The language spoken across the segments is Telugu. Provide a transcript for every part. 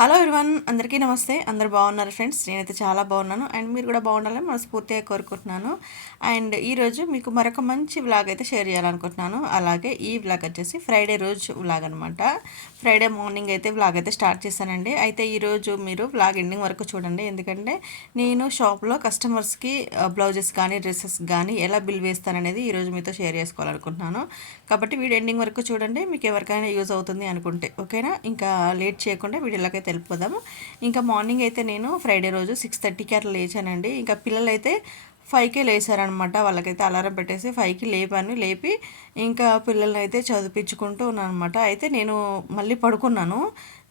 హలో ఇర్వన్ అందరికీ నమస్తే. అందరు బాగున్నారు ఫ్రెండ్స్? నేనైతే చాలా బాగున్నాను. అండ్ మీరు కూడా బాగుండాలని మనస్ఫూర్తిగా కోరుకుంటున్నాను. అండ్ ఈరోజు మీకు మరొక మంచి వ్లాగ్ అయితే షేర్ చేయాలనుకుంటున్నాను. అలాగే ఈ వ్లాగ్ వచ్చేసి ఫ్రైడే రోజు వ్లాగ్ అనమాట ఫ్రైడే మార్నింగ్ అయితే వ్లాగ్ అయితే స్టార్ట్ చేశానండి. అయితే ఈరోజు మీరు వ్లాగ్ ఎండింగ్ వరకు చూడండి. ఎందుకంటే నేను షాప్లో కస్టమర్స్కి బ్లౌజెస్ కానీ డ్రెస్సెస్ కానీ ఎలా బిల్ వేస్తాననేది ఈరోజు మీతో షేర్ చేసుకోవాలనుకుంటున్నాను. కాబట్టి వీడియో ఎండింగ్ వరకు చూడండి. మీకు ఎవరికైనా యూజ్ అవుతుంది అనుకుంటే ఓకేనా? ఇంకా లేట్ చేయకుండా వీడియోలోకి తెలుపుదాము. ఇంకా మార్నింగ్ అయితే నేను ఫ్రైడే రోజు సిక్స్ థర్టీకి అట్లా లేచానండి. ఇంకా పిల్లలైతే ఫైవ్కే లేచారనమాట వాళ్ళకైతే అలారం పెట్టేసి ఫైవ్కి లేపాను లేపి ఇంకా పిల్లల్ని అయితే చదివించుకుంటూ ఉన్నాను అనమాట అయితే నేను మళ్ళీ పడుకున్నాను.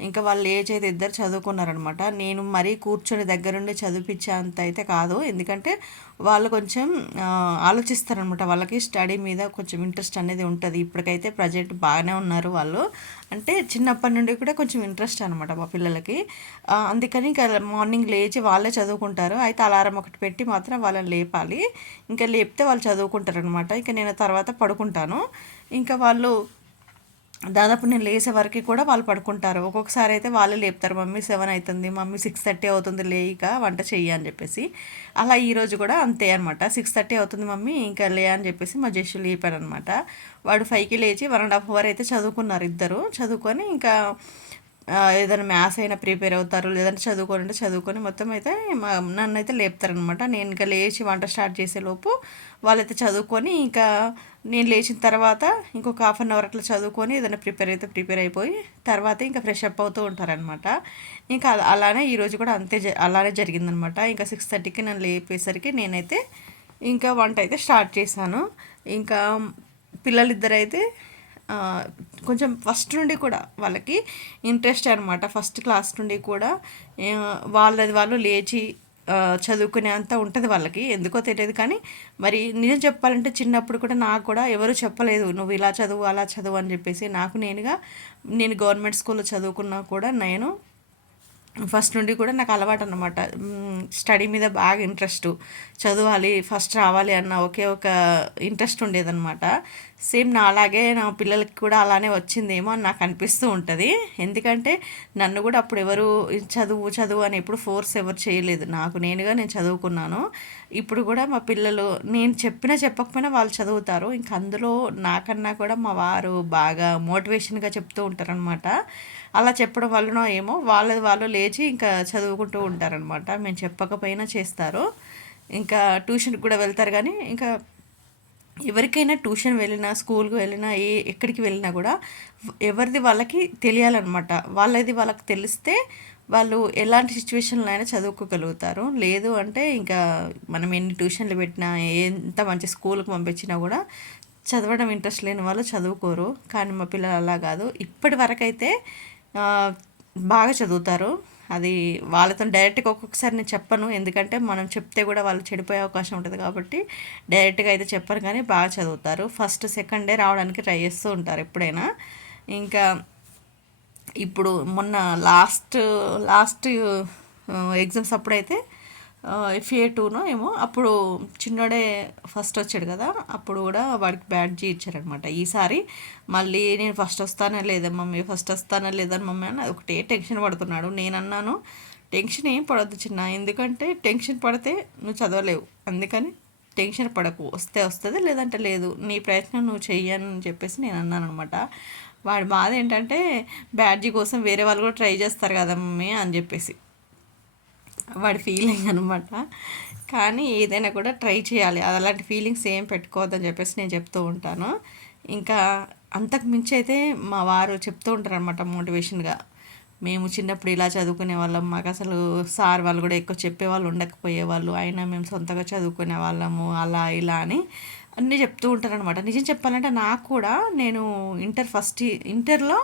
ఇంకా వాళ్ళు ఏజ్ అయితే ఇద్దరు చదువుకున్నారనమాట నేను మరీ కూర్చొని దగ్గరుండి చదివించే అంత అయితే కాదు. ఎందుకంటే వాళ్ళు కొంచెం ఆలోచిస్తారనమాట వాళ్ళకి స్టడీ మీద కొంచెం ఇంట్రెస్ట్ అనేది ఉంటుంది. ఇప్పటికైతే ప్రజెంట్ బాగానే ఉన్నారు వాళ్ళు. అంటే చిన్నప్పటి నుండి కూడా కొంచెం ఇంట్రెస్ట్ అనమాట మా పిల్లలకి. అందుకని ఇంకా మార్నింగ్ లేచి వాళ్ళే చదువుకుంటారు. అయితే అలారం ఒకటి పెట్టి మాత్రం వాళ్ళని లేపాలి. ఇంకా లేపితే వాళ్ళు చదువుకుంటారనమాట ఇంకా నేను తర్వాత పడుకుంటాను. ఇంకా వాళ్ళు దాదాపు నేను లేసే వరకు కూడా వాళ్ళు పడుకుంటారు. ఒక్కొక్కసారి అయితే వాళ్ళే లేపుతారు. మమ్మీ సెవెన్ అవుతుంది మమ్మీ సిక్స్ థర్టీ అవుతుంది. లేక వంట చెయ్యి అని చెప్పేసి. అలా ఈరోజు కూడా అంతే అనమాట సిక్స్ థర్టీ అవుతుంది మమ్మీ ఇంకా లే అని చెప్పేసి మా జస్సు లేపారు అనమాట వాడు ఫైవ్కి లేచి వన్ అండ్ హాఫ్ అవర్ అయితే చదువుకున్నారు ఇద్దరు. చదువుకొని ఇంకా ఏదైనా మ్యాథ్స్ అయినా ప్రిపేర్ అవుతారు లేదంటే చదువుకొని అంటే చదువుకొని మొత్తం అయితే నన్ను అయితే లేపుతారనమాట నేను ఇంకా లేచి వంట స్టార్ట్ చేసేలోపు వాళ్ళైతే చదువుకొని ఇంకా నేను లేచిన తర్వాత ఇంకొక హాఫ్ అన్ అవర్ అట్లా చదువుకొని ఏదైనా ప్రిపేర్ అయితే ప్రిపేర్ అయిపోయి తర్వాత ఇంకా ఫ్రెష్ అప్ అవుతూ ఉంటారనమాట ఇంకా అలానే ఈరోజు కూడా అంతే అలానే జరిగిందనమాట ఇంకా సిక్స్ థర్టీకి నన్ను లేపేసరికి నేనైతే ఇంకా వంట అయితే స్టార్ట్ చేశాను. ఇంకా పిల్లలిద్దరైతే కొంచెం ఫస్ట్ నుండి కూడా వాళ్ళకి ఇంట్రెస్ట్ అనమాట ఫస్ట్ క్లాస్ నుండి కూడా వాళ్ళది వాళ్ళు లేచి చదువుకునే అంత ఉంటుంది వాళ్ళకి. ఎందుకో తెలియదు కానీ మరి నిజం చెప్పాలంటే చిన్నప్పుడు కూడా నాకు కూడా ఎవరు చెప్పలేదు నువ్వు ఇలా చదువు అలా చదువు అని చెప్పేసి. నాకు నేనుగా నేను గవర్నమెంట్ స్కూల్లో చదువుకున్నా కూడా నేను ఫస్ట్ నుండి కూడా నాకు అలవాటు అనమాట స్టడీ మీద బాగా ఇంట్రెస్ట్. చదవాలి ఫస్ట్ రావాలి అన్న ఒకే ఒక ఇంట్రెస్ట్ ఉండేదన్నమాట. సేమ్ నా అలాగే నా పిల్లలకి కూడా అలానే వచ్చిందేమో అని నాకు అనిపిస్తూ ఉంటుంది. ఎందుకంటే నన్ను కూడా అప్పుడు ఎవరు చదువు చదువు అని ఎప్పుడు ఫోర్స్ ఎవరు చేయలేదు. నాకు నేనుగా నేను చదువుకున్నాను. ఇప్పుడు కూడా మా పిల్లలు నేను చెప్పినా చెప్పకపోయినా వాళ్ళు చదువుతారు. ఇంక అందులో నాకన్నా కూడా మా వారు బాగా మోటివేషన్గా చెప్తూ ఉంటారనమాట అలా చెప్పడం వల్లనో ఏమో వాళ్ళది వాళ్ళు లేచి ఇంకా చదువుకుంటూ ఉంటారనమాట మేము చెప్పకపోయినా చేస్తారు. ఇంకా ట్యూషన్కి కూడా వెళ్తారు కానీ ఇంకా ఎవరికైనా ట్యూషన్ వెళ్ళినా స్కూల్కి వెళ్ళినా ఏ ఎక్కడికి వెళ్ళినా కూడా ఎవరిది వాళ్ళకి తెలియాలన్నమాట. వాళ్ళది వాళ్ళకి తెలిస్తే వాళ్ళు ఎలాంటి సిచ్యువేషన్లో అయినా చదువుకోగలుగుతారు. లేదు అంటే ఇంకా మనం ఎన్ని ట్యూషన్లు పెట్టినా ఎంత మంచి స్కూల్కి పంపించినా కూడా చదవడం ఇంట్రెస్ట్ లేని వాళ్ళు చదువుకోరు. కానీ మా పిల్లలు అలా కాదు. ఇప్పటి వరకైతే బాగా చదువుతారు. అది వాళ్ళతో డైరెక్ట్గా ఒక్కొక్కసారి నేను చెప్పను. ఎందుకంటే మనం చెప్తే కూడా వాళ్ళు చెడిపోయే అవకాశం ఉంటుంది కాబట్టి డైరెక్ట్గా అయితే చెప్పరు కానీ బాగా చదువుతారు. ఫస్ట్ సెకండ్ డే రావడానికి ట్రై చేస్తూ ఉంటారు ఎప్పుడైనా. ఇంకా ఇప్పుడు మొన్న లాస్ట్ లాస్ట్ ఎగ్జామ్స్ అప్పుడైతే ఎఫ్ఏ టూనో ఏమో అప్పుడు చిన్నడే ఫస్ట్ వచ్చాడు కదా అప్పుడు కూడా వాడికి బ్యాడ్జీ ఇచ్చారనమాట ఈసారి మళ్ళీ నేను ఫస్ట్ వస్తానా లేదా మమ్మీ ఫస్ట్ వస్తానా లేదని మమ్మీ అని ఒకటే టెన్షన్ పడుతున్నాడు. నేను అన్నాను టెన్షన్ ఏం పడద్దు చిన్న ఎందుకంటే టెన్షన్ పడితే నువ్వు చదవలేవు. అందుకని టెన్షన్ పడకు. వస్తే వస్తుంది లేదంటే లేదు. నీ ప్రయత్నం నువ్వు చెయ్యని చెప్పేసి నేను అన్నాను అనమాట వాడి బాధ ఏంటంటే బ్యాడ్జీ కోసం వేరే వాళ్ళు కూడా ట్రై చేస్తారు కదా మమ్మీ అని చెప్పేసి. వాడి ఫీలింగ్ అనమాట కానీ ఏదైనా కూడా ట్రై చేయాలి. అలాంటి ఫీలింగ్స్ ఏం పెట్టుకోవద్దని చెప్పేసి నేను చెప్తూ ఉంటాను. ఇంకా అంతకు మించి అయితే మా వారు చెప్తూ ఉంటారు అనమాట మోటివేషన్గా మేము చిన్నప్పుడు ఇలా చదువుకునే వాళ్ళం. మాకు అసలు సార్ వాళ్ళు కూడా ఎక్కువ చెప్పేవాళ్ళు ఉండకపోయేవాళ్ళు. అయినా మేము సొంతగా చదువుకునే వాళ్ళము. అలా ఇలా అని అన్నీ చెప్తూ ఉంటారనమాట నిజం చెప్పాలంటే నాకు కూడా నేను ఇంటర్ ఫస్ట్ ఇంటర్లో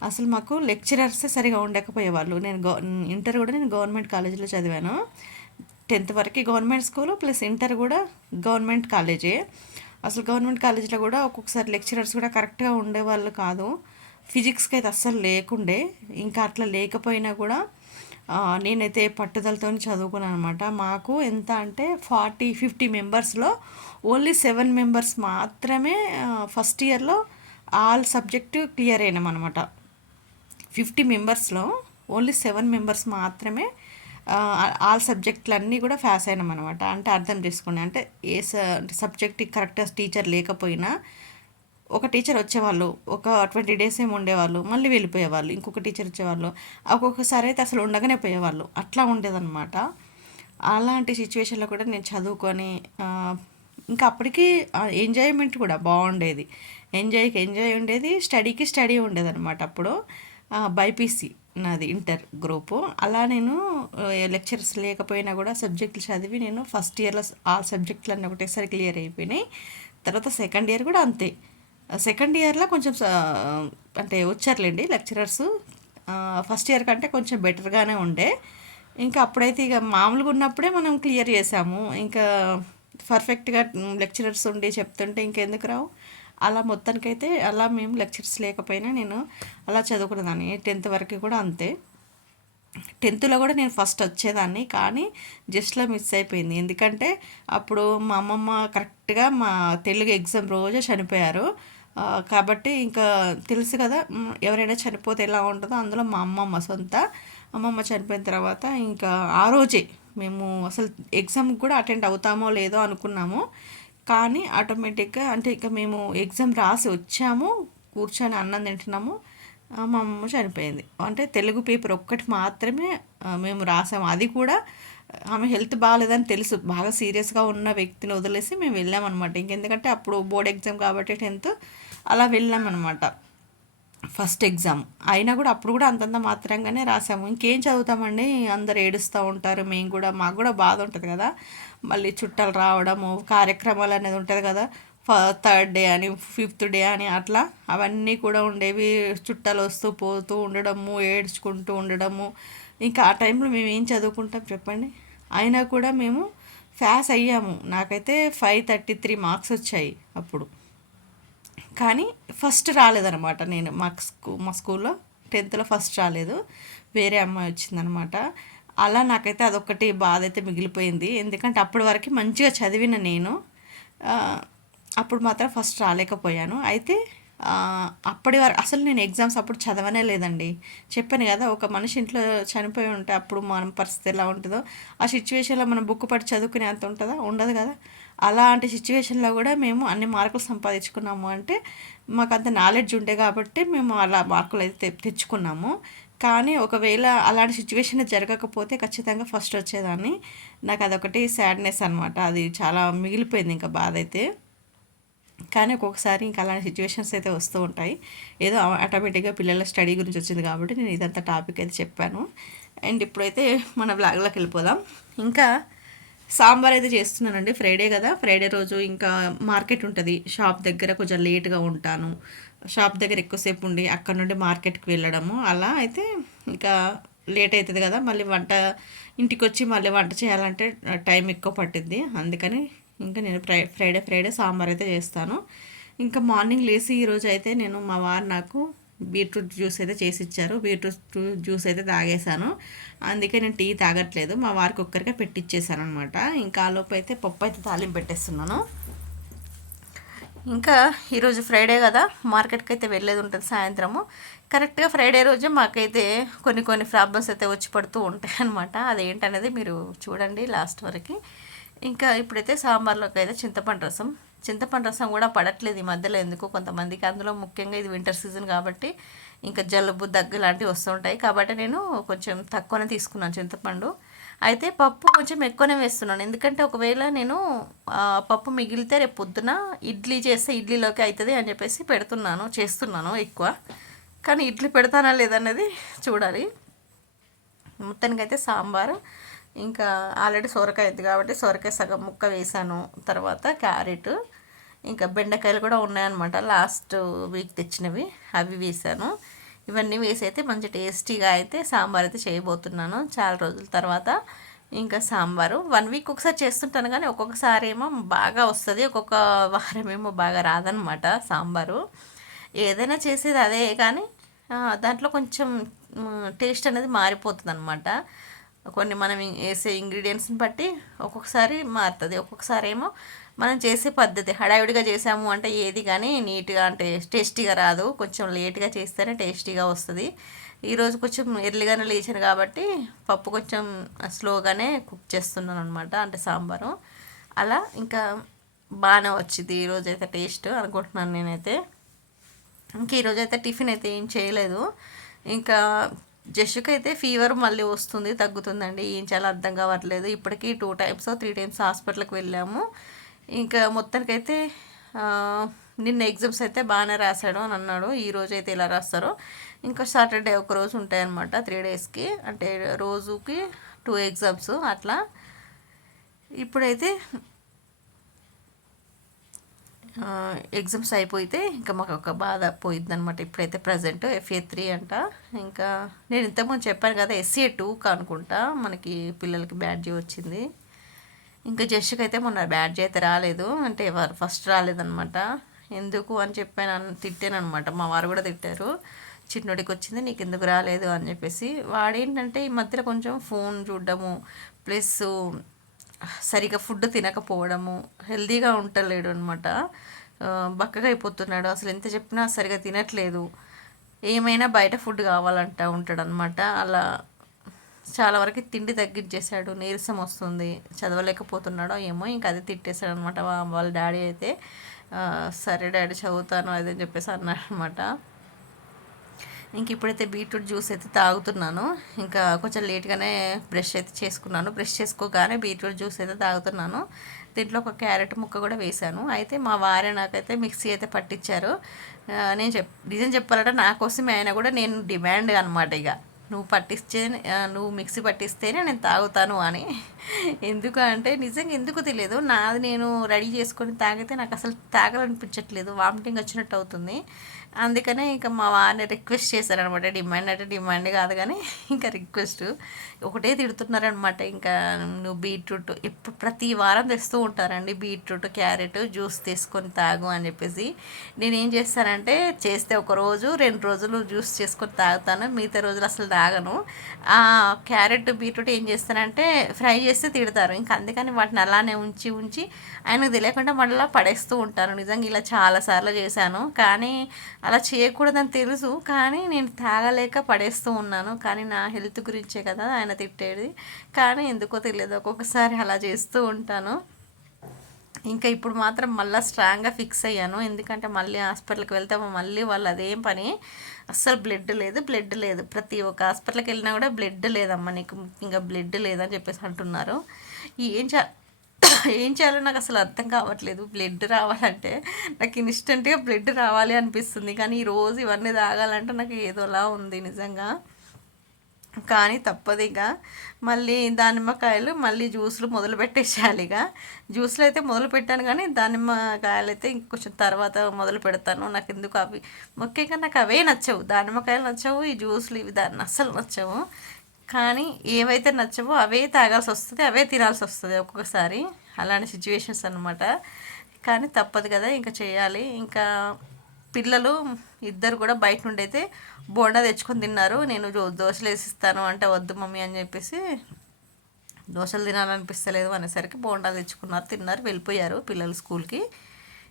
అసలు మాకు లెక్చరర్సే సరిగా ఉండకపోయేవాళ్ళు. నేను గవ ఇంటర్ కూడా నేను గవర్నమెంట్ కాలేజీలో చదివాను. టెన్త్ వరకు గవర్నమెంట్ స్కూల్ ప్లస్ ఇంటర్ కూడా గవర్నమెంట్ కాలేజే. అసలు గవర్నమెంట్ కాలేజీలో కూడా ఒక్కొక్కసారి లెక్చరర్స్ కూడా కరెక్ట్గా ఉండేవాళ్ళు కాదు. ఫిజిక్స్కి అయితే అస్సలు లేకుండే. ఇంకా అట్లా లేకపోయినా కూడా నేనైతే పట్టుదలతో చదువుకున్నాను అనమాట మాకు ఎంత అంటే ఫార్టీ ఫిఫ్టీ మెంబర్స్లో ఓన్లీ సెవెన్ మెంబర్స్ మాత్రమే ఫస్ట్ ఇయర్లో ఆల్ సబ్జెక్టు క్లియర్ అయినాం అనమాట ఫిఫ్టీ మెంబర్స్లో ఓన్లీ సెవెన్ మెంబర్స్ మాత్రమే ఆల్ సబ్జెక్టులన్నీ కూడా పాస్ అయినాం అనమాట అంటే అర్థం చేసుకోండి. అంటే ఏ సబ్జెక్ట్ కరెక్ట్ టీచర్ లేకపోయినా ఒక టీచర్ వచ్చేవాళ్ళు ఒక ట్వంటీ డేస్ ఏమి ఉండేవాళ్ళు మళ్ళీ వెళ్ళిపోయేవాళ్ళు ఇంకొక టీచర్ వచ్చేవాళ్ళు ఒక్కొక్కసారి అయితే అసలు ఉండగానే పోయేవాళ్ళు. అట్లా ఉండేదన్నమాట. అలాంటి సిచ్యువేషన్లో కూడా నేను చదువుకొని ఇంకా అప్పటికి ఎంజాయ్మెంట్ కూడా బాగుండేది. ఎంజాయ్కి ఎంజాయ్ ఉండేది స్టడీకి స్టడీ ఉండేది అనమాట అప్పుడు. బైపీసీ నాది ఇంటర్ గ్రూపు. అలా నేను లెక్చర్స్ లేకపోయినా కూడా సబ్జెక్టులు చదివి నేను ఫస్ట్ ఇయర్లో ఆ సబ్జెక్టులు అన్నీ ఒకటేసారి క్లియర్ అయిపోయినాయి. తర్వాత సెకండ్ ఇయర్ కూడా అంతే. సెకండ్ ఇయర్లో కొంచెం అంటే వచ్చారులేండి లెక్చరర్స్. ఫస్ట్ ఇయర్ కంటే కొంచెం బెటర్గానే ఉండే. ఇంకా అప్పుడైతే ఇక మామూలుగా ఉన్నప్పుడే మనం క్లియర్ చేసాము. ఇంకా పర్ఫెక్ట్గా లెక్చరర్స్ ఉండి చెప్తుంటే ఇంకెందుకు రావు? అలా మొత్తానికైతే అలా మేము లెక్చర్స్ లేకపోయినా నేను అలా చదువుకునేదాన్ని. టెన్త్ వరకు కూడా అంతే. టెన్త్లో కూడా నేను ఫస్ట్ వచ్చేదాన్ని కానీ జస్ట్లో మిస్ అయిపోయింది. ఎందుకంటే అప్పుడు మా అమ్మమ్మ కరెక్ట్గా మా తెలుగు ఎగ్జామ్ రోజే చనిపోయారు. కాబట్టి ఇంకా తెలుసు కదా ఎవరైనా చనిపోతే ఎలా ఉంటుందో అందులో మా అమ్మమ్మ సొంత. అమ్మమ్మ చనిపోయిన తర్వాత ఇంకా ఆ రోజే మేము అసలు ఎగ్జామ్ కూడా అటెండ్ అవుతామో లేదో అనుకున్నాము. కానీ ఆటోమేటిక్గా అంటే ఇక మేము ఎగ్జామ్ రాసి వచ్చాము కూర్చొని అన్నం తింటున్నాము మా అమ్మ చనిపోయింది. అంటే తెలుగు పేపర్ ఒక్కటి మాత్రమే మేము రాసాము. అది కూడా ఆమె హెల్త్ బాగాలేదని తెలుసు. బాగా సీరియస్గా ఉన్న వ్యక్తిని వదిలేసి మేము వెళ్ళామన్నమాట. ఇంకెందుకంటే అప్పుడు బోర్డ్ ఎగ్జామ్ కాబట్టి టెన్త్ అలా వెళ్ళామన్నమాట. First exam. అయినా కూడా అప్పుడు కూడా అంతంత మాత్రంగానే రాసాము. ఇంకేం చదువుతామండి? అందరు ఏడుస్తూ ఉంటారు. మేము కూడా మాకు కూడా బాధ ఉంటుంది కదా. మళ్ళీ చుట్టాలు రావడము కార్యక్రమాలు అనేది ఉంటుంది కదా. థర్డ్ డే అని ఫిఫ్త్ డే అని అట్లా అవన్నీ కూడా ఉండేవి. చుట్టాలు వస్తూ పోతూ ఉండడము ఏడ్చుకుంటూ ఉండడము. ఇంకా ఆ టైంలో మేము ఏం చదువుకుంటాం చెప్పండి? అయినా కూడా మేము ఫ్యాస్ అయ్యాము. నాకైతే ఫైవ్ థర్టీ త్రీ మార్క్స్ వచ్చాయి అప్పుడు. కానీ ఫస్ట్ రాలేదనమాట నేను మా స్కూ మా స్కూల్లో టెన్త్లో ఫస్ట్ రాలేదు. వేరే అమ్మాయి వచ్చిందనమాట అలా నాకైతే అదొకటి బాధ అయితే మిగిలిపోయింది. ఎందుకంటే అప్పటి వరకు మంచిగా చదివిన నేను. అప్పుడు మాత్రం ఫస్ట్ రాలేకపోయాను. అయితే అప్పటి వరకు అసలు నేను ఎగ్జామ్స్ అప్పుడు చదవనే లేదండి. చెప్పాను కదా ఒక మనిషి ఇంట్లో చనిపోయి ఉంటే అప్పుడు మన పరిస్థితి ఎలా ఉంటుందో ఆ సిచ్యువేషన్లో మనం బుక్ పట్టి చదువుకునే అంత ఉంటుందా? ఉండదు కదా. అలాంటి సిచ్యువేషన్లో కూడా మేము అన్ని మార్కులు సంపాదించుకున్నాము. అంటే మాకు అంత నాలెడ్జ్ ఉండే కాబట్టి మేము అలా మార్కులు అయితే తె- తెచ్చుకున్నాము. కానీ ఒకవేళ అలాంటి సిచ్యువేషన్ జరగకపోతే ఖచ్చితంగా ఫస్ట్ వచ్చేదాన్ని. నాకు అదొకటి సాడ్నెస్ అనమాట అది చాలా మిగిలిపోయింది ఇంకా బాధ అయితే. కానీ ఒక్కొక్కసారి ఇంకా అలాంటి సిచ్యువేషన్స్ అయితే వస్తూ ఉంటాయి. ఏదో ఆటోమేటిక్గా పిల్లల స్టడీ గురించి వచ్చింది కాబట్టి నేను ఇదంతా టాపిక్ అయితే చెప్పాను. అండ్ ఇప్పుడైతే మన బ్లాగ్లోకి వెళ్ళిపోదాం. ఇంకా సాంబార్ అయితే చేస్తున్నానండి. ఫ్రైడే కదా. ఫ్రైడే రోజు ఇంకా మార్కెట్ ఉంటుంది. షాప్ దగ్గర కొంచెం లేట్గా ఉంటాను. షాప్ దగ్గర ఎక్కువసేపు ఉండి అక్కడ నుండి మార్కెట్కి వెళ్ళడము. అలా అయితే ఇంకా లేట్ అవుతుంది కదా. మళ్ళీ వంట ఇంటికి వచ్చి మళ్ళీ వంట చేయాలంటే టైం ఎక్కువ పట్టింది అందుకని ఇంకా నేను ఫ్రై ఫ్రైడే ఫ్రైడే సాంబార్ అయితే చేస్తాను. ఇంకా మార్నింగ్ లేచి ఈరోజు అయితే నేను మా వారు నాకు బీట్రూట్ జ్యూస్ అయితే చేసి ఇచ్చారు. బీట్రూట్ జ్యూస్ అయితే తాగేశాను. అందుకే నేను టీ తాగట్లేదు. మా వారికి ఒక్కరికే పెట్టిచ్చేసాను అనమాట ఇంకా ఆ లోపు అయితే పప్పు అయితే తాలింపు పెట్టేస్తున్నాను. ఇంకా ఈరోజు ఫ్రైడే కదా. మార్కెట్కి అయితే వెళ్ళేది ఉంటుంది సాయంత్రము. కరెక్ట్గా ఫ్రైడే రోజు మాకైతే కొన్ని కొన్ని ప్రాబ్లమ్స్ అయితే వచ్చి పడుతూ ఉంటాయి అనమాట అదేంటనేది మీరు చూడండి లాస్ట్ వరకు. ఇంకా ఇప్పుడైతే సాంబార్లోకి అయితే చింతపండు రసం. చింతపండు రసం కూడా పడట్లేదు ఈ మధ్యలో ఎందుకో కొంతమందికి. అందులో ముఖ్యంగా ఇది వింటర్ సీజన్ కాబట్టి ఇంకా జలుబు దగ్గు లాంటివి వస్తుంటాయి కాబట్టి నేను కొంచెం తక్కువనే తీసుకున్నాను చింతపండు. అయితే పప్పు కొంచెం ఎక్కువనే వేస్తున్నాను. ఎందుకంటే ఒకవేళ నేను పప్పు మిగిలితే రేపు పొద్దున ఇడ్లీ చేస్తే ఇడ్లీలోకి అవుతుంది అని చెప్పేసి పెడుతున్నాను చేస్తున్నాను ఎక్కువ. కానీ ఇడ్లీ పెడతానా లేదన్నది చూడాలి. మొత్తానికి అయితే సాంబారు ఇంకా ఆల్రెడీ సొరకాయ ఉంది కాబట్టి సొరకాయ సగం ముక్క వేసాను. తర్వాత క్యారెట్ ఇంకా బెండకాయలు కూడా ఉన్నాయన్నమాట. లాస్ట్ వీక్ తెచ్చినవి. అవి వేసాను ఇవన్నీ వేసి అయితే మంచి టేస్టీగా అయితే సాంబార్ అయితే చేయబోతున్నాను. చాలా రోజుల తర్వాత ఇంకా సాంబారు. వన్ వీక్ ఒకసారి చేస్తుంటాను కానీ ఒక్కొక్కసారి ఏమో బాగా వస్తుంది. ఒక్కొక్క వారం ఏమో బాగా రాదనమాట సాంబారు. ఏదైనా చేసేది అదే కానీ దాంట్లో కొంచెం టేస్ట్ అనేది మారిపోతుంది అనమాట కొన్ని మనం వేసే ఇంగ్రీడియంట్స్ని బట్టి ఒక్కొక్కసారి మారుతుంది. ఒక్కొక్కసారి ఏమో మనం చేసే పద్ధతి. హడావిడిగా చేసాము అంటే ఏది కానీ నీట్గా అంటే టేస్టీగా రాదు. కొంచెం లేట్గా చేస్తేనే టేస్టీగా వస్తుంది. ఈరోజు కొంచెం ఎర్లీగానే లేచాను కాబట్టి పప్పు కొంచెం స్లోగానే కుక్ చేస్తున్నాను అనమాట అంటే సాంబారు. అలా ఇంకా బాగానే వచ్చింది ఈరోజు అయితే టేస్ట్ అనుకుంటున్నాను నేనైతే. ఇంకా ఈరోజు అయితే టిఫిన్ అయితే ఏం చేయలేదు. ఇంకా జస్ట్కి అయితే ఫీవర్ మళ్ళీ వస్తుంది తగ్గుతుందండి. ఏం చాలా అర్థం కావట్లేదు. ఇప్పటికీ టూ టైమ్స్ త్రీ టైమ్స్ హాస్పిటల్కి వెళ్ళాము. ఇంకా మొత్తానికైతే నిన్న ఎగ్జామ్స్ అయితే బాగానే రాశాడు అని అన్నాడు. ఈ రోజు అయితే ఇలా రాస్తారో. ఇంకా సాటర్డే ఒక రోజు ఉంటాయన్నమాట త్రీ డేస్కి అంటే రోజుకి టూ ఎగ్జామ్స్ అట్లా. ఇప్పుడైతే ఎగ్జామ్స్ అయిపోతే ఇంకా మాకు ఒక బాధ పోయింది అనమాట ఇప్పుడైతే ప్రజెంట్ ఎఫ్ఏ త్రీ అంట. ఇంకా నేను ఇంతకుముందు చెప్పాను కదా ఎస్ఏ టూ అనుకుంటా. మనకి పిల్లలకి బ్యాడ్జీ వచ్చింది. ఇంకా జస్ట్కి అయితే మొన్న బ్యాట్ అయితే రాలేదు. అంటే వారు ఫస్ట్ రాలేదనమాట ఎందుకు అని చెప్పాను తిట్టాను అనమాట మా వారు కూడా తిట్టారు. చిన్నోడికి వచ్చింది నీకు ఎందుకు రాలేదు అని చెప్పేసి. వాడేంటంటే ఈ మధ్యలో కొంచెం ఫోన్ చూడడము ప్లస్ సరిగా ఫుడ్ తినకపోవడము హెల్దీగా ఉండలేడు అనమాట బక్కగా అయిపోతున్నాడు అసలు ఎంత చెప్పినా సరిగా తినట్లేదు. ఏమైనా బయట ఫుడ్ కావాలంటా ఉంటాడనమాట అలా చాలా వరకు తిండి తగ్గించేశాడు. నీరసం వస్తుంది. చదవలేకపోతున్నాడో ఏమో ఇంకా అది తిట్టేశాడు అనమాట వాళ్ళ డాడీ అయితే. సరే డాడీ చదువుతాను అదని చెప్పేసి అన్నాడు అనమాట ఇంక ఇప్పుడైతే బీట్రూట్ జ్యూస్ అయితే తాగుతున్నాను. ఇంకా కొంచెం లేట్గానే బ్రష్ అయితే చేసుకున్నాను. బ్రష్ చేసుకోగానే బీట్రూట్ జ్యూస్ అయితే తాగుతున్నాను. దీంట్లో ఒక క్యారెట్ ముక్క కూడా వేశాను. అయితే మా వారే నాకైతే మిక్సీ అయితే పట్టించారు. నేను చెప్ నిజం చెప్పాలంటే నా కోసమే ఆయన కూడా నేను డిమాండ్ అనమాట ఇక నువ్వు పట్టిస్తే నువ్వు మిక్సీ పట్టిస్తేనే నేను తాగుతాను అని. ఎందుకు అంటే నిజంగా ఎందుకు తెలియదు. నాది నేను రెడీ చేసుకొని తాగితే నాకు అసలు తాగాలనిపించట్లేదు. వామిటింగ్ వచ్చినట్టు అవుతుంది. అందుకనే ఇంకా మా వారిని రిక్వెస్ట్ చేశారనమాట డిమాండ్ అంటే డిమాండ్ కాదు కానీ ఇంకా రిక్వెస్ట్ ఒకటే తిడుతున్నారనమాట ఇంకా నువ్వు బీట్రూట్ ఎప్పుడు ప్రతి వారం తెస్తూ ఉంటారండి బీట్రూట్ క్యారెట్ జ్యూస్ తీసుకొని తాగు అని చెప్పేసి. నేను ఏం చేస్తానంటే చేస్తే ఒక రోజు రెండు రోజులు జ్యూస్ చేసుకొని తాగుతాను మిగతా రోజులు అసలు తాగను. ఆ క్యారెట్ బీట్రూట్ ఏం చేస్తానంటే ఫ్రై చేస్తే తిడతారు ఇంకా అందుకని వాటిని అలానే ఉంచి ఉంచి ఆయనకు తెలియకుండా మళ్ళీ పడేస్తూ ఉంటాను నిజంగా ఇలా చాలాసార్లు చేశాను. కానీ అలా చేయకూడదని తెలుసు. కానీ నేను తాగలేక పడేస్తూ ఉన్నాను. కానీ నా హెల్త్ గురించే కదా ఆయన తిట్టేది. కానీ ఎందుకో తెలియదు. ఒక్కొక్కసారి అలా చేస్తూ ఉంటాను. ఇంకా ఇప్పుడు మాత్రం మళ్ళీ స్ట్రాంగ్గా ఫిక్స్ అయ్యాను. ఎందుకంటే మళ్ళీ హాస్పిటల్కి వెళ్తే మళ్ళీ వాళ్ళు అదేం పని. అస్సలు బ్లడ్ లేదు బ్లడ్ లేదు. ప్రతి ఒక్క హాస్పిటల్కి వెళ్ళినా కూడా బ్లడ్ లేదమ్మా నీకు. ఇంకా బ్లడ్ లేదని చెప్పేసి అంటున్నారు. ఏం చే ఏం చేయాలో నాకు అసలు అర్థం కావట్లేదు. బ్లడ్ రావాలంటే నాకు ఇన్స్టెంట్గా బ్లడ్ రావాలి అనిపిస్తుంది. కానీ ఈరోజు ఇవన్నీ తాగాలంటే నాకు ఏదోలా ఉంది నిజంగా. కానీ తప్పదు ఇక. మళ్ళీ దానిమ్మకాయలు మళ్ళీ జ్యూస్లు మొదలు పెట్టేసేయాలి ఇక. జ్యూస్లు అయితే మొదలు పెట్టాను కానీ దానిమ్మకాయలు అయితే ఇంకొంచెం తర్వాత మొదలు పెడతాను. నాకు ఎందుకు అవి ముఖ్యంగా నాకు అవే నచ్చవు. దానిమ్మకాయలు నచ్చవు ఈ జ్యూస్లు ఇవి దాన్ని అస్సలు నచ్చవు. కానీ ఏవైతే నచ్చవో అవే తాగాల్సి వస్తుంది అవే తినాల్సి వస్తుంది ఒక్కొక్కసారి. అలాంటి సిచ్యువేషన్స్ అనమాట కానీ తప్పదు కదా ఇంకా చేయాలి. ఇంకా పిల్లలు ఇద్దరు కూడా బయట నుండి అయితే బోండా తెచ్చుకొని తిన్నారు. నేను దోశలు వేసిస్తాను అంటే వద్దు మమ్మీ అని చెప్పేసి దోశలు తినాలనిపిస్తలేదు అనేసరికి బోండా తెచ్చుకున్నారు తిన్నారు వెళ్ళిపోయారు పిల్లలు స్కూల్కి.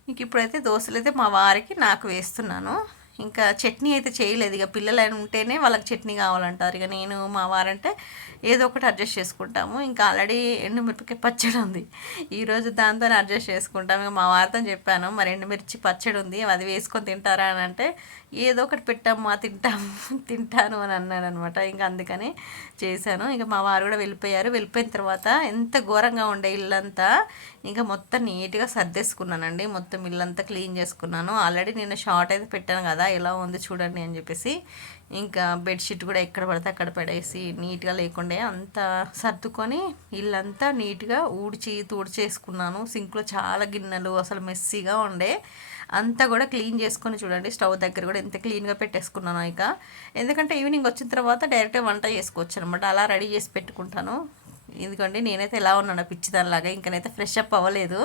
ఇంక ఇప్పుడైతే దోశలు అయితే మా వారికి నాకు వేస్తున్నాను. ఇంకా చట్నీ అయితే చేయలేదు. ఇక పిల్లలు ఉంటేనే వాళ్ళకి చట్నీ కావాలంటారు. ఇక నేను మా వారంటే ఏదో ఒకటి అడ్జస్ట్ చేసుకుంటాము. ఇంకా ఆల్రెడీ ఎండుమిరపకాయ పచ్చడి ఉంది. ఈరోజు దాంతో అడ్జస్ట్ చేసుకుంటాము. ఇక మా వారితో చెప్పాను మరి ఎండుమిర్చి పచ్చడి ఉంది. అది వేసుకొని తింటారా? అని అంటే ఏదో ఒకటి పెట్టాము తింటాము తింటాను అని అన్నాడు అనమాట. ఇంకా అందుకని చేశాను. ఇంకా మా వారు కూడా వెళ్ళిపోయారు. వెళ్ళిపోయిన తర్వాత ఎంత ఘోరంగా ఉండే ఇల్లంతా ఇంకా మొత్తం నీట్గా సర్దేసుకున్నానండి. మొత్తం ఇల్లంతా క్లీన్ చేసుకున్నాను. ఆల్రెడీ నేను షార్ట్ అయితే పెట్టాను కదా ఎలా ఉంది చూడండి అని చెప్పేసి. ఇంకా బెడ్షీట్ కూడా ఎక్కడ పడితే అక్కడ పడేసి నీట్గా లేకుండా అంతా సర్దుకొని ఇల్లంతా నీట్గా ఊడ్చి తుడిచేసుకున్నాను. సింక్లో చాలా గిన్నెలు అసలు మెస్సీగా ఉండే. అంతా కూడా క్లీన్ చేసుకొని చూడండి స్టవ్ దగ్గర కూడా ఎంత క్లీన్గా పెట్టేసుకున్నాను ఇక. ఎందుకంటే ఈవినింగ్ వచ్చిన తర్వాత డైరెక్ట్గా వంట చేసుకోవచ్చు అనమాట అలా రెడీ చేసి పెట్టుకుంటాను. ఇదిగోండి నేనైతే ఎలా ఉన్నాను పిచ్చిదానిలాగా ఇంకనైతే ఫ్రెష్ అప్ అవ్వలేదు.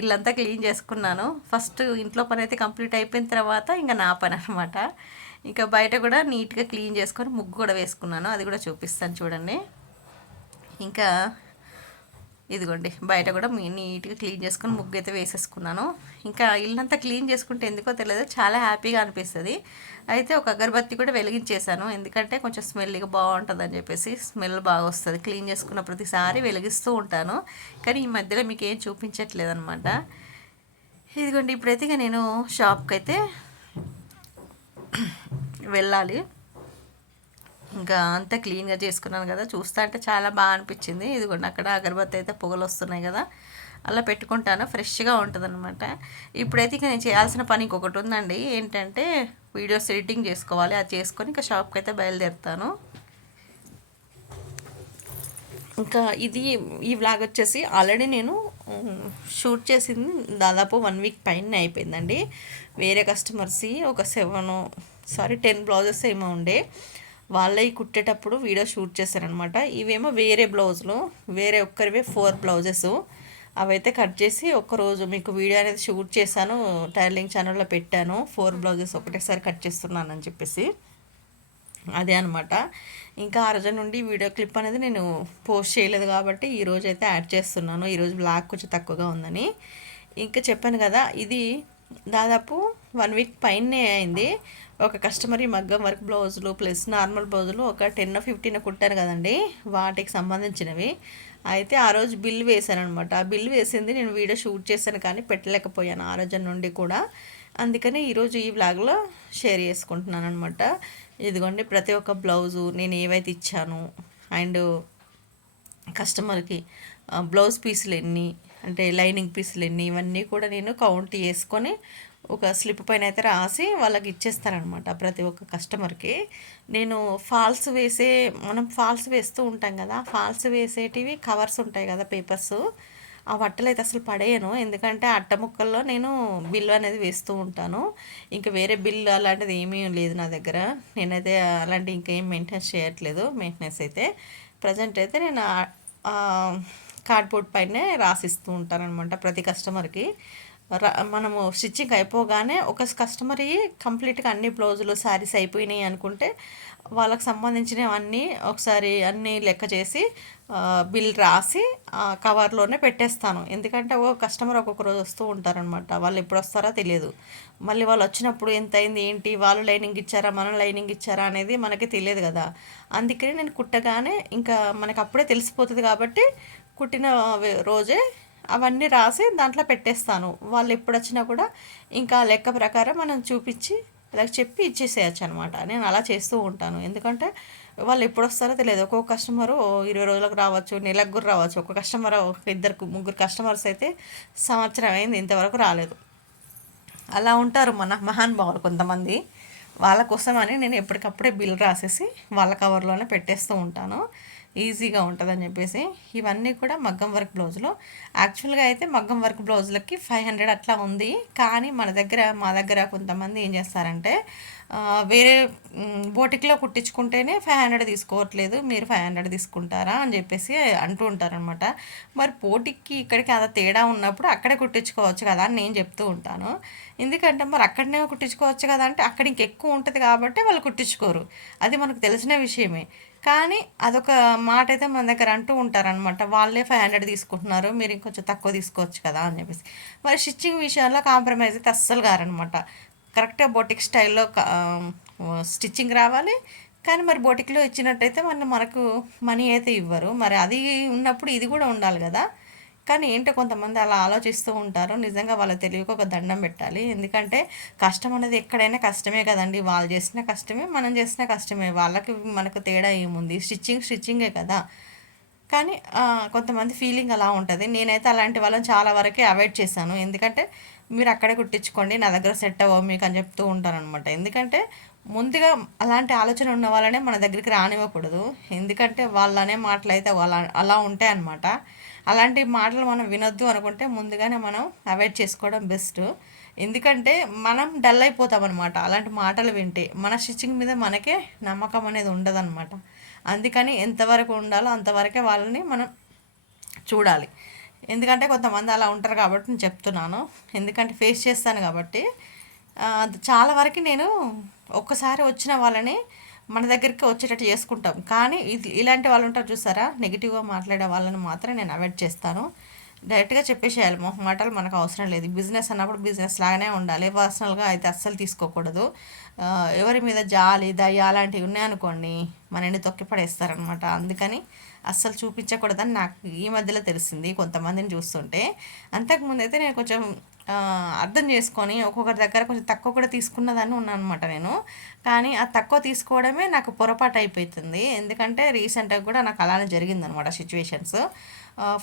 ఇల్లంతా క్లీన్ చేసుకున్నాను. ఫస్ట్ ఇంట్లో పని అయితే కంప్లీట్ అయిపోయిన తర్వాత ఇంకా నా పని అనమాట ఇంకా బయట కూడా నీట్గా క్లీన్ చేసుకొని ముగ్గు కూడా వేసుకున్నాను. అది కూడా చూపిస్తాను చూడండి. ఇంకా ఇదిగోండి బయట కూడా నీట్గా క్లీన్ చేసుకుని ముగ్గు అయితే వేసేసుకున్నాను. ఇంకా ఇల్లంతా క్లీన్ చేసుకుంటే ఎందుకో తెలియదు చాలా హ్యాపీగా అనిపిస్తుంది. అయితే ఒక అగరబత్తి కూడా వెలిగించేసాను ఎందుకంటే కొంచెం స్మెల్గా బాగుంటుంది అని చెప్పేసి స్మెల్ బాగా వస్తుంది. క్లీన్ చేసుకున్న ప్రతిసారి వెలిగిస్తూ ఉంటాను కానీ ఈ మధ్యలో మీకు ఏం చూపించట్లేదు అనమాట ఇదిగోండి ఇప్పుడైతే నేను షాప్కి అయితే వెళ్ళాలి. ఇంకా అంతా క్లీన్గా చేసుకున్నాను కదా చూస్తా అంటే చాలా బాగా అనిపించింది. ఇదిగోండి అక్కడ అగరబత్తి అయితే పొగలు వస్తున్నాయి కదా అలా పెట్టుకుంటాను. ఫ్రెష్గా ఉంటుంది అనమాట ఇప్పుడైతే ఇక నేను చేయాల్సిన పని ఇంకొకటి ఉందండి. ఏంటంటే వీడియోస్ ఎడిటింగ్ చేసుకోవాలి. అది చేసుకొని ఇంకా షాప్కి అయితే బయలుదేరుతాను. ఇంకా ఇది ఈ వ్లాగ్ వచ్చేసి ఆల్రెడీ నేను షూట్ చేసింది దాదాపు వన్ వీక్ పైన అయిపోయిందండి. వేరే కస్టమర్స్ ఒక సెవెన్ సారీ టెన్ బ్లౌజెస్ ఏమో ఉండే. వాళ్ళవి కుట్టేటప్పుడు వీడియో షూట్ చేశారనమాట ఇవేమో వేరే బ్లౌజులు వేరే ఒక్కరివే ఫోర్ బ్లౌజెస్. అవైతే కట్ చేసి ఒకరోజు మీకు వీడియో అనేది షూట్ చేశాను టైలింగ్ ఛానల్లో పెట్టాను. ఫోర్ బ్లౌజెస్ ఒకటేసారి కట్ చేస్తున్నానని చెప్పేసి. అదే అనమాట ఇంకా ఆ రోజు నుండి వీడియో క్లిప్ అనేది నేను పోస్ట్ చేయలేదు కాబట్టి ఈరోజు అయితే యాడ్ చేస్తున్నాను. ఈరోజు బ్లాక్ కొంచెం తక్కువగా ఉందని. ఇంకా చెప్పాను కదా ఇది దాదాపు వన్ వీక్ పైనే అయింది. ఒక కస్టమర్ ఈ మగ్గం వర్క్ బ్లౌజులు ప్లస్ నార్మల్ బ్లౌజులు ఒక టెన్ ఫిఫ్టీన్ కుట్టారు కదండి. వాటికి సంబంధించినవి. అయితే ఆ రోజు బిల్ వేశాను అనమాట ఆ బిల్ వేసింది నేను వీడియో షూట్ చేశాను కానీ పెట్టలేకపోయాను ఆ రోజు నుండి కూడా. అందుకని ఈరోజు ఈ బ్లాగ్లో షేర్ చేసుకుంటున్నాను అనమాట ఇదిగోండి ప్రతి ఒక్క బ్లౌజు నేను ఏవైతే ఇచ్చాను అండ్ కస్టమర్కి బ్లౌజ్ పీసులు ఎన్ని అంటే లైనింగ్ పీసులు ఎన్ని ఇవన్నీ కూడా నేను కౌంట్ చేసుకొని ఒక స్లిప్ పైన అయితే రాసి వాళ్ళకి ఇచ్చేస్తారనమాట ప్రతి ఒక్క కస్టమర్కి. నేను ఫాల్స్ వేసే మనం ఫాల్స్ వేస్తూ ఉంటాం కదా ఫాల్స్ వేసేటివి కవర్స్ ఉంటాయి కదా పేపర్స్. ఆ బట్టలు అయితే అసలు పడేయను. ఎందుకంటే అట్ట ముక్కల్లో నేను బిల్లు అనేది వేస్తూ ఉంటాను. ఇంకా వేరే బిల్లు అలాంటిది ఏమీ లేదు నా దగ్గర. నేనైతే అలాంటి ఇంకేం మెయింటెన్స్ చేయట్లేదు మెయింటెనెన్స్ అయితే. ప్రజెంట్ అయితే నేను కార్డ్బోర్డ్ పైనే రాసిస్తూ ఉంటారనమాట ప్రతి కస్టమర్కి. మనము స్టిచ్చింగ్ అయిపోగానే ఒక కస్టమర్ కంప్లీట్గా అన్ని బ్లౌజులు శారీస్ అయిపోయినాయి అనుకుంటే వాళ్ళకి సంబంధించినవన్నీ ఒకసారి అన్నీ లెక్క చేసి బిల్ రాసి కవర్లోనే పెట్టేస్తాను. ఎందుకంటే ఒక కస్టమర్ ఒక్కొక్క రోజు వస్తూ ఉంటారనమాట వాళ్ళు ఎప్పుడు వస్తారో తెలియదు. మళ్ళీ వాళ్ళు వచ్చినప్పుడు ఎంత అయింది? ఏంటి? వాళ్ళు లైనింగ్ ఇచ్చారా? మనం లైనింగ్ ఇచ్చారా? అనేది మనకి తెలియదు కదా. అందుకని నేను కుట్టగానే ఇంకా మనకు అప్పుడే తెలిసిపోతుంది కాబట్టి కుట్టిన రోజే అవన్నీ రాసి దాంట్లో పెట్టేస్తాను. వాళ్ళు ఎప్పుడు వచ్చినా కూడా ఇంకా లెక్క ప్రకారం మనం చూపించి అలా చెప్పి ఇచ్చేసేయచ్చు అనమాట నేను అలా చేస్తూ ఉంటాను. ఎందుకంటే వాళ్ళు ఎప్పుడు వస్తారో తెలియదు. ఒక్కొక్క కస్టమరు ఇరవై రోజులకు రావచ్చు నెలకు కూడా రావచ్చు. ఒక కస్టమర్ ఒక ఇద్దరు ముగ్గురు కస్టమర్స్ అయితే సంవత్సరం అయింది ఇంతవరకు రాలేదు. అలా ఉంటారు మన మహానుభావులు కొంతమంది. వాళ్ళ కోసమని నేను ఎప్పటికప్పుడే బిల్ రాసేసి వాళ్ళ కవర్లోనే పెట్టేస్తూ ఉంటాను. ఈజీగా ఉంటుందని చెప్పేసి ఇవన్నీ కూడా మగ్గం వర్క్ బ్లౌజులు. యాక్చువల్గా అయితే మగ్గం వర్క్ బ్లౌజులకి ఫైవ్ హండ్రెడ్ అట్లా ఉంది. కానీ మన దగ్గర మా దగ్గర కొంతమంది ఏం చేస్తారంటే వేరే బోటిక్లో కుట్టించుకుంటేనే ఫైవ్ హండ్రెడ్ తీసుకోవట్లేదు. మీరు ఫైవ్ హండ్రెడ్ తీసుకుంటారా అని చెప్పేసి అంటూ ఉంటారనమాట మరి పోటీకి ఇక్కడికి అలా తేడా ఉన్నప్పుడు అక్కడే కుట్టించుకోవచ్చు కదా అని నేను చెప్తూ ఉంటాను. ఎందుకంటే మరి అక్కడనే కుట్టించుకోవచ్చు కదా అంటే అక్కడ ఇంకెక్కువ ఉంటుంది కాబట్టి వాళ్ళు కుట్టించుకోరు. అది మనకు తెలిసిన విషయమే. కానీ అదొక మాట అయితే మన దగ్గర అంటూ ఉంటారనమాట వాళ్ళే ఫైవ్ హండ్రెడ్ తీసుకుంటున్నారు మీరు ఇంకొంచెం తక్కువ తీసుకోవచ్చు కదా అని చెప్పేసి. మరి స్టిచ్చింగ్ విషయంలో కాంప్రమైజ్ అయితే అస్సలు కారనమాట కరెక్ట్గా బొటిక్ స్టైల్లో స్టిచ్చింగ్ రావాలి. కానీ మరి బొటిక్లో ఇచ్చినట్టయితే మన మనకు మనీ అయితే ఇవ్వరు. మరి అది ఉన్నప్పుడు ఇది కూడా ఉండాలి కదా. కానీ ఏంటో కొంతమంది అలా ఆలోచిస్తూ ఉంటారు నిజంగా వాళ్ళ తెలివికి ఒక దండం పెట్టాలి. ఎందుకంటే కష్టం అనేది ఎక్కడైనా కష్టమే కదండి. వాళ్ళు చేసిన కష్టమే మనం చేసిన కష్టమే. వాళ్ళకి మనకు తేడా ఏముంది? స్టిచ్చింగ్ స్టిచ్చింగే కదా. కానీ కొంతమంది ఫీలింగ్ అలా ఉంటుంది. నేనైతే అలాంటి వాళ్ళని చాలా వరకే అవాయిడ్ చేశాను. ఎందుకంటే మీరు అక్కడే కుట్టించుకోండి నా దగ్గర సెట్ అవ్వ మీకు అని చెప్తూ ఉంటాను అనమాట ఎందుకంటే ముందుగా అలాంటి ఆలోచన ఉన్న వాళ్ళనే మన దగ్గరికి రానివ్వకూడదు. ఎందుకంటే వాళ్ళనే మాటలు అయితే వాళ్ళ అలా ఉంటాయి అనమాట అలాంటి మాటలు మనం వినొద్దు అనుకుంటే ముందుగానే మనం అవాయిడ్ చేసుకోవడం బెస్ట్. ఎందుకంటే మనం డల్ అయిపోతాం అనమాట అలాంటి మాటలు వింటే. మన స్టిచ్చింగ్ మీద మనకే నమ్మకం అనేది ఉండదన్నమాట. అందుకని ఎంతవరకు ఉండాలో అంతవరకే వాళ్ళని మనం చూడాలి. ఎందుకంటే కొంతమంది అలా ఉంటారు కాబట్టి నేను చెప్తున్నాను. ఎందుకంటే ఫేస్ చేస్తాను కాబట్టి చాలా వరకు నేను ఒక్కసారి వచ్చిన వాళ్ళని మన దగ్గరికి వచ్చేటట్టు చేసుకుంటాం. కానీ ఇది ఇలాంటి వాళ్ళు ఉంటారు చూసారా? నెగిటివ్గా మాట్లాడే వాళ్ళని మాత్రం నేను అవాయిడ్ చేస్తాను. డైరెక్ట్గా చెప్పేసేయాలి. మొహ మాటలు మనకు అవసరం లేదు. బిజినెస్ అన్నప్పుడు బిజినెస్ లాగానే ఉండాలి. పర్సనల్గా అయితే అస్సలు తీసుకోకూడదు. ఎవరి మీద జాలి దయ అలాంటివి ఉన్నాయనుకోండి మనని తొక్కి పడేస్తారనమాట అందుకని అస్సలు చూపించకూడదని నాకు ఈ మధ్యలో తెలిసింది కొంతమందిని చూస్తుంటే. అంతకుముందు అయితే నేను కొంచెం అర్థం చేసుకొని ఒక్కొక్కరి దగ్గర కొంచెం తక్కువ కూడా తీసుకున్నదాన్ని ఉన్నాను అనమాట నేను. కానీ ఆ తక్కువ తీసుకోవడమే నాకు పొరపాటు అయిపోతుంది. ఎందుకంటే రీసెంట్గా కూడా నాకు అలానే జరిగిందనమాట సిచ్యువేషన్స్.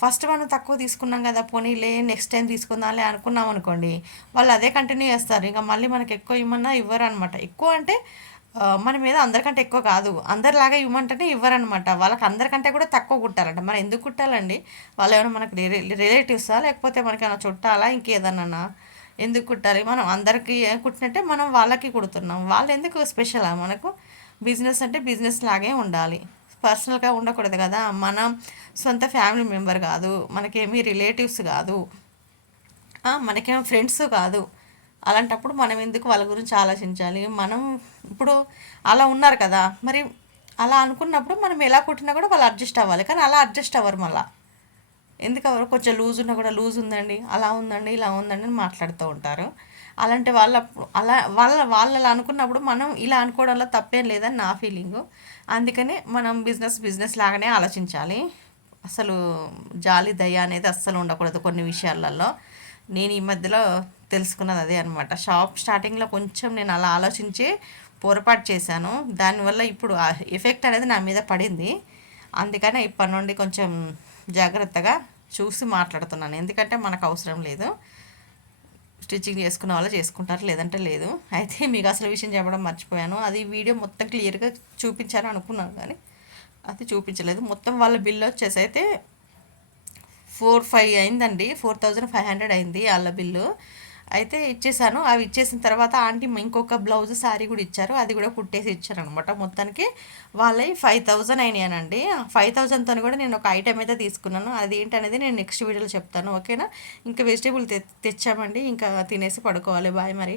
ఫస్ట్ మనం తక్కువ తీసుకున్నాం కదా పోనీలే నెక్స్ట్ టైం తీసుకుందాంలే అనుకున్నాం అనుకోండి వాళ్ళు అదే కంటిన్యూ చేస్తారు. ఇంకా మళ్ళీ మనకి ఎక్కువ ఇవ్వమన్నా ఇవ్వరు అనమాట ఎక్కువ అంటే మన మీద అందరికంటే ఎక్కువ కాదు. అందరిలాగా ఇవ్వమంటేనే ఇవ్వరనమాట వాళ్ళకి అందరికంటే కూడా తక్కువ కుట్టాలంట. మరి ఎందుకు కుట్టాలండి? వాళ్ళు ఏమైనా మనకి రిలేటివ్సా లేకపోతే మనకి ఏమైనా చుట్టాలా? ఇంకేదన్నా ఎందుకు కుట్టాలి? మనం అందరికీ కుట్టినట్టే మనం వాళ్ళకి కుడుతున్నాం. వాళ్ళు ఎందుకు స్పెషలా మనకు బిజినెస్ అంటే బిజినెస్ లాగే ఉండాలి. పర్సనల్గా ఉండకూడదు కదా? మనం సొంత ఫ్యామిలీ మెంబర్ కాదు. మనకేమీ రిలేటివ్స్ కాదు. మనకేమో ఫ్రెండ్స్ కాదు. అలాంటప్పుడు మనం ఎందుకు వాళ్ళ గురించి ఆలోచించాలి? మనం ఇప్పుడు అలా ఉన్నారు కదా మరి అలా అనుకున్నప్పుడు మనం ఎలా కుట్టినా కూడా వాళ్ళు అడ్జస్ట్ అవ్వాలి. కానీ అలా అడ్జస్ట్ అవ్వరు మళ్ళీ. ఎందుకు ఎవరు కొంచెం లూజ్ ఉన్నా కూడా లూజ్ ఉందండి అలా ఉందండి ఇలా ఉందండి అని మాట్లాడుతూ ఉంటారు. అలాంటి వాళ్ళ అలా వాళ్ళ వాళ్ళు అలా అనుకున్నప్పుడు మనం ఇలా అనుకోవడంలో తప్పేం లేదని నా ఫీలింగు. అందుకనే మనం బిజినెస్ బిజినెస్ లాగానే ఆలోచించాలి. అసలు జాలి దయ అనేది అస్సలు ఉండకూడదు కొన్ని విషయాలలో. నేను ఈ మధ్యలో తెలుసుకున్నది అదే అనమాట షాప్ స్టార్టింగ్లో కొంచెం నేను అలా ఆలోచించి పొరపాటు చేశాను. దానివల్ల ఇప్పుడు ఆ ఎఫెక్ట్ అనేది నా మీద పడింది. అందుకనే ఇప్పటి నుండి కొంచెం జాగ్రత్తగా చూసి మాట్లాడుతున్నాను. ఎందుకంటే మనకు అవసరం లేదు. స్టిచ్చింగ్ చేసుకున్న వాళ్ళు చేసుకుంటారు లేదంటే లేదు. అయితే మీకు అసలు విషయం చెప్పడం మర్చిపోయాను. అది వీడియో మొత్తం క్లియర్గా చూపించాను అనుకున్నాను కానీ అది చూపించలేదు. మొత్తం వాళ్ళ బిల్ వచ్చేసి అయితే ఫోర్ ఫైవ్ అయిందండి. ఫోర్ థౌజండ్ ఫైవ్ హండ్రెడ్ అయింది వాళ్ళ బిల్లు. అయితే ఇచ్చేసాను. అవి ఇచ్చేసిన తర్వాత ఆంటీ ఇంకొక బ్లౌజ్ శారీ కూడా ఇచ్చారు. అది కూడా కుట్టేసి ఇచ్చారు అనమాట మొత్తానికి వాళ్ళవి ఫైవ్ థౌజండ్ అయినాయనండి ఫైవ్ థౌజండ్తో కూడా నేను ఒక ఐటెం అయితే తీసుకున్నాను. అది ఏంటనేది నేను నెక్స్ట్ వీడియోలో చెప్తాను. ఓకేనా? ఇంకా వెజిటేబుల్ తె తెచ్చామండి. ఇంకా తినేసి పడుకోవాలి. బాయ్ మరి.